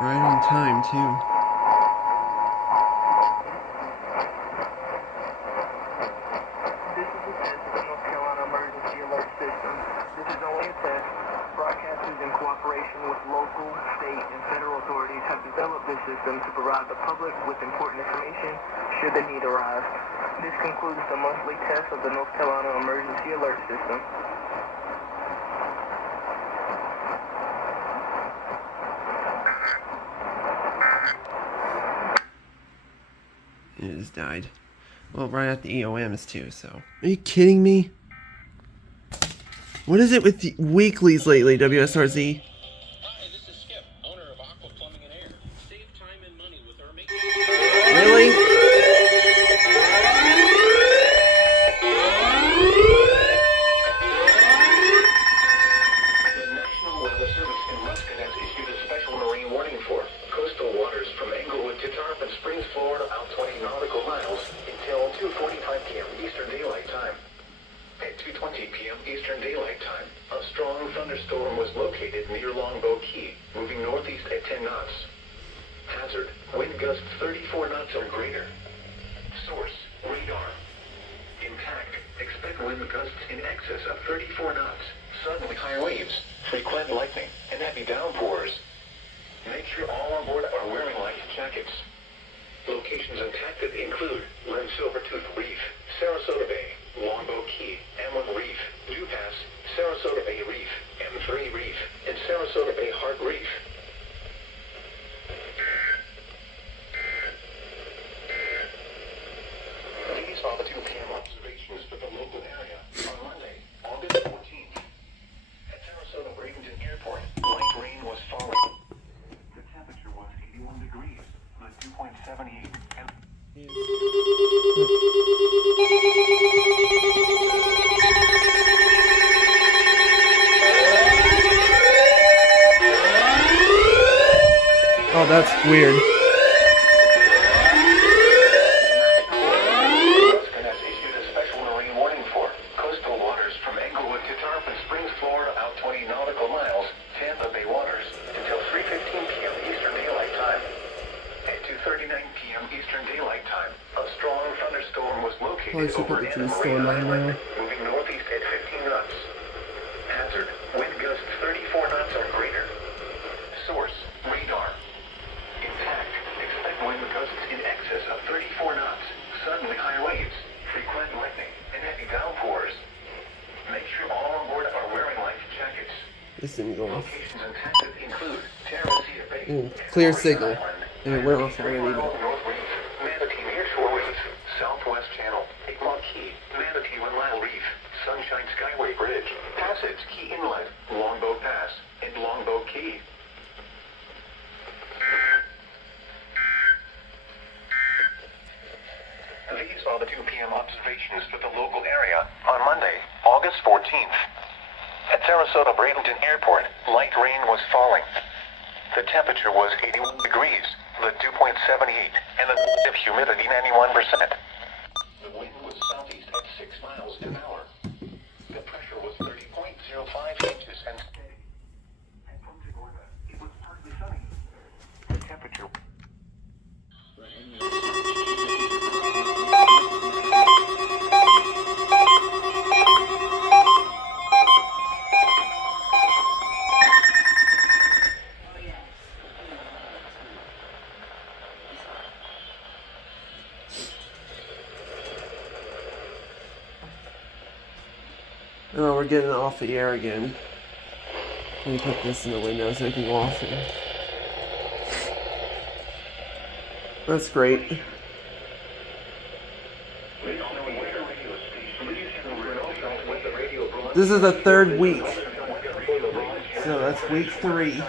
Right on time, too. This is a test of the North Carolina Emergency Alert System. This is only a test. Broadcasters in cooperation with local, state, and federal authorities have developed this system to provide the public with important information should the need arise. This concludes the monthly test of the North Carolina Emergency Alert System. It has died. Well, right at the EOMs too, so. Are you kidding me? What is it with the weeklies lately, WSRZ? Hi, this is Skip, owner of Aqua Plumbing and Air. Save time and money with our maintenance. Really? The National Weather Service in Ruskin has issued a special marine warning for coastal waters from Englewood to Tarpon Springs, Florida, out 20 nautical miles until 2:45 p.m. Eastern Daylight Time. At 2:20 p.m. Eastern Daylight Time, a strong thunderstorm was located near Longboat Key, moving northeast at 10 knots. Hazard, wind gusts 34 knots or greater. Source, radar. Impact, expect wind gusts in excess of 34 knots, suddenly high waves, frequent lightning, and heavy downpours. Make sure all on board are wearing life jackets. Locations impacted include Lynn Silvertooth Reef, Sarasota Bay, Longboat Key, M1 Reef, Dew Pass, Sarasota Bay Reef, M3 Reef, and Sarasota Bay Hart Reef. These are the 2 p.m. observations for the local area on Monday, August 14th. At Sarasota Bradenton Airport, light rain was falling. The temperature was 81 degrees, with 2.78 and Oh, that's weird. Ruskin has issued a special marine warning for coastal waters from Englewood to Tarpon Springs, Florida, out 20 nautical miles, Tampa Bay waters, until 3:15 p.m. Eastern Daylight Time. At 2:39 p.m. Eastern Daylight Time, a strong thunderstorm was located over Probably should put the Anna store Maria line Island, now. moving northeast at 15 knots. Hazard, wind gusts 34 knots or greater. Source, radar. Impact, expect wind gusts in excess of 34 knots, suddenly high waves, frequent lightning, and heavy downpours. Make sure all on board are wearing life jackets. This didn't go off. Locations impacted include Terracea Bay, Clear signal. Island, And it went off already, but. North Reef, Manatee Nearshore Reef, Southwest Channel, Egmont Key, Manatee One Mile Reef, Sunshine Skyway Bridge, Passage Key Inlet, Longboat Pass, and Longboat Key. These are the 2 p.m. observations for the local area on Monday, August 14th. At Sarasota Bradenton Airport, light rain was falling. The temperature was 81 degrees, with 2.78, and the relative humidity 91%. The wind was southeast at 6 miles an hour. The pressure was 30.05 inches and steady. At Punta Gorda, it was partly sunny. The temperature... Oh, we're getting off the air again. Let me put this in the window so it can go off. That's great. This is the 3rd week. So that's week 3.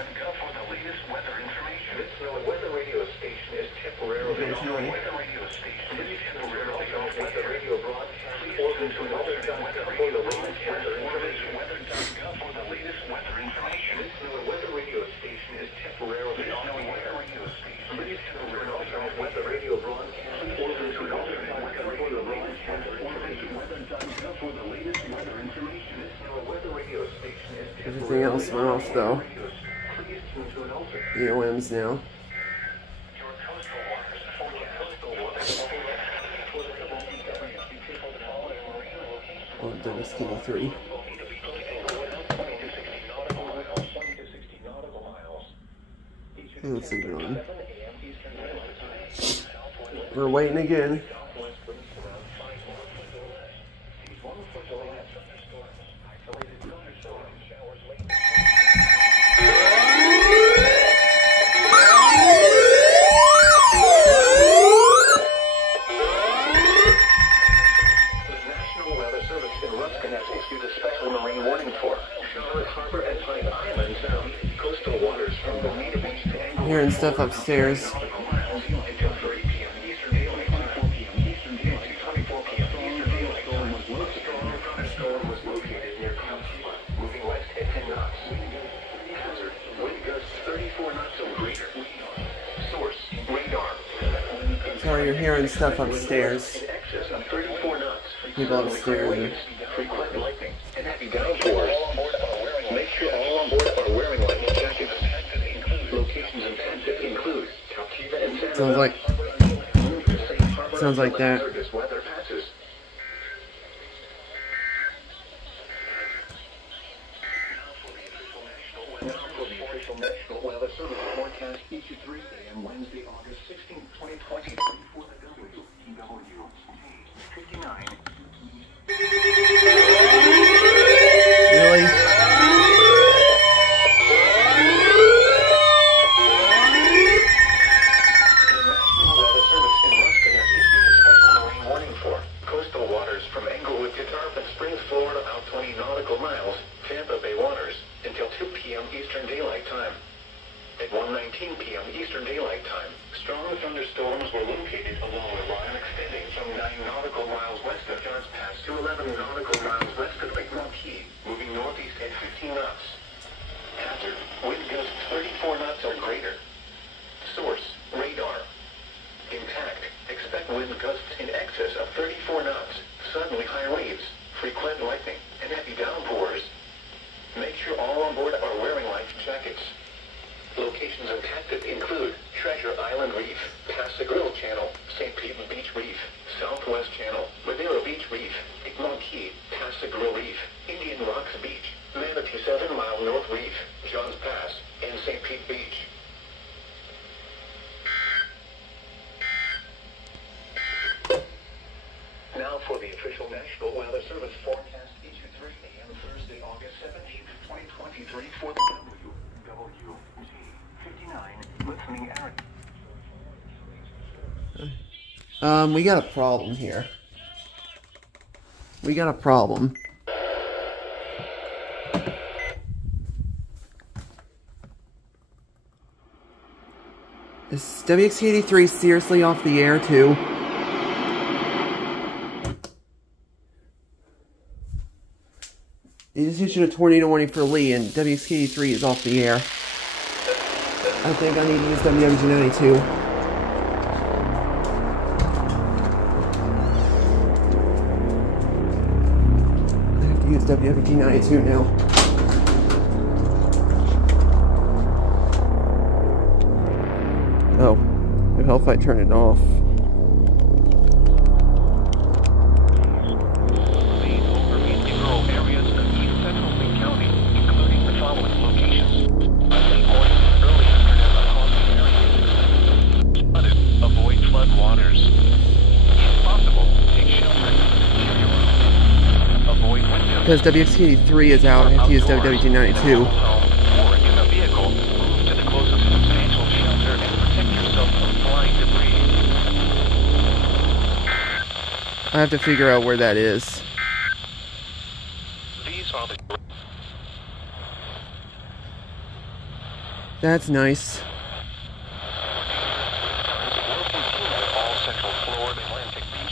Everything else went off though. EOMs now. Oh, WSKD3. Let's leave it on. We're waiting again. Hearing stuff upstairs. Sorry, you're hearing stuff upstairs. People upstairs. Make sure all on board are wearing lightning jackets. Locations intended include Caltiva and San sounds like that. National Weather Service forecast each at 3 a.m. Wednesday, August 16, 2023 for the WWT 59. Really? Eastern Daylight Time. At 1:19 p.m. Eastern Daylight Time, strong thunderstorms were located along the line extending from 9 nautical miles west of John's Pass to 11 nautical miles west of Egmont Key, moving northeast at 15 knots. Hazard, wind gusts 34 knots or greater. Source, radar. Impact, expect wind gusts in excess of 34 knots, suddenly high waves, frequent lightning, and heavy downpours. Make sure all on board are wearing life jackets. Locations impacted include Treasure Island Reef, Pass Grill Channel, St. Pete Beach Reef, Southwest Channel, Madeira Beach Reef, Egmont Key, Pass Grill Reef, Indian Rocks Beach, Manatee 7 Mile North Reef, Johns Pass, and St. Pete Beach. Now for the official National Weather Service forecast each at 3 a.m. Thursday, August 17th, 2023 for the WWT 59 listening area. We got a problem here. We got a problem. Is WXT83 seriously off the air too? They just issued a tornado warning for Lee, and WXT83 is off the air. I think I need to use WWT92. I have to use WWT92 now. Oh, what hell if I turn it off? Because WXT83 is out, I have to use WWT92. I have to figure out where that is. That's nice.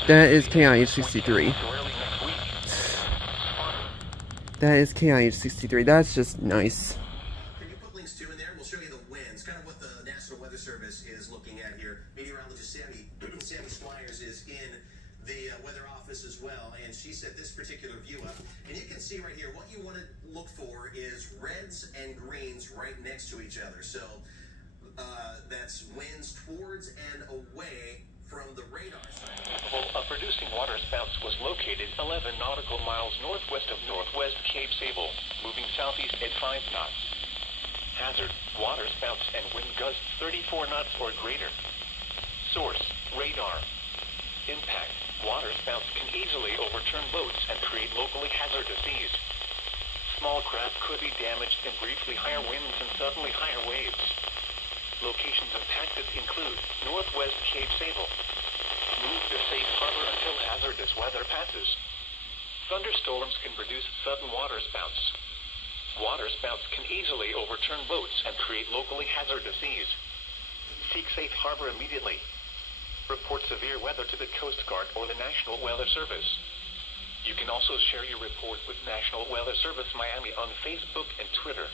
That is KIH63. That is KIH63. That's just nice. Can you put links to in there? We'll show you the winds, kind of what the National Weather Service is looking at here. Meteorologist Sammy Squires is in the weather office as well, and she set this particular view up. And you can see right here, what you want to look for is reds and greens right next to each other. So That's winds towards and away from the radar site. A producing waterspouts was located 11 nautical miles northwest of northwest Cape Sable, moving southeast at 5 knots. Hazard, waterspouts and wind gusts 34 knots or greater. Source, radar. Impact, waterspouts can easily overturn boats and create locally hazardous seas. Small craft could be damaged in briefly higher winds and suddenly higher waves. Locations impacted include northwest Cape Sable. Move to safe harbor until hazardous weather passes. Thunderstorms can produce sudden waterspouts. Waterspouts can easily overturn boats and create locally hazardous seas. Seek safe harbor immediately. Report severe weather to the Coast Guard or the National Weather Service. You can also share your report with National Weather Service Miami on Facebook and Twitter.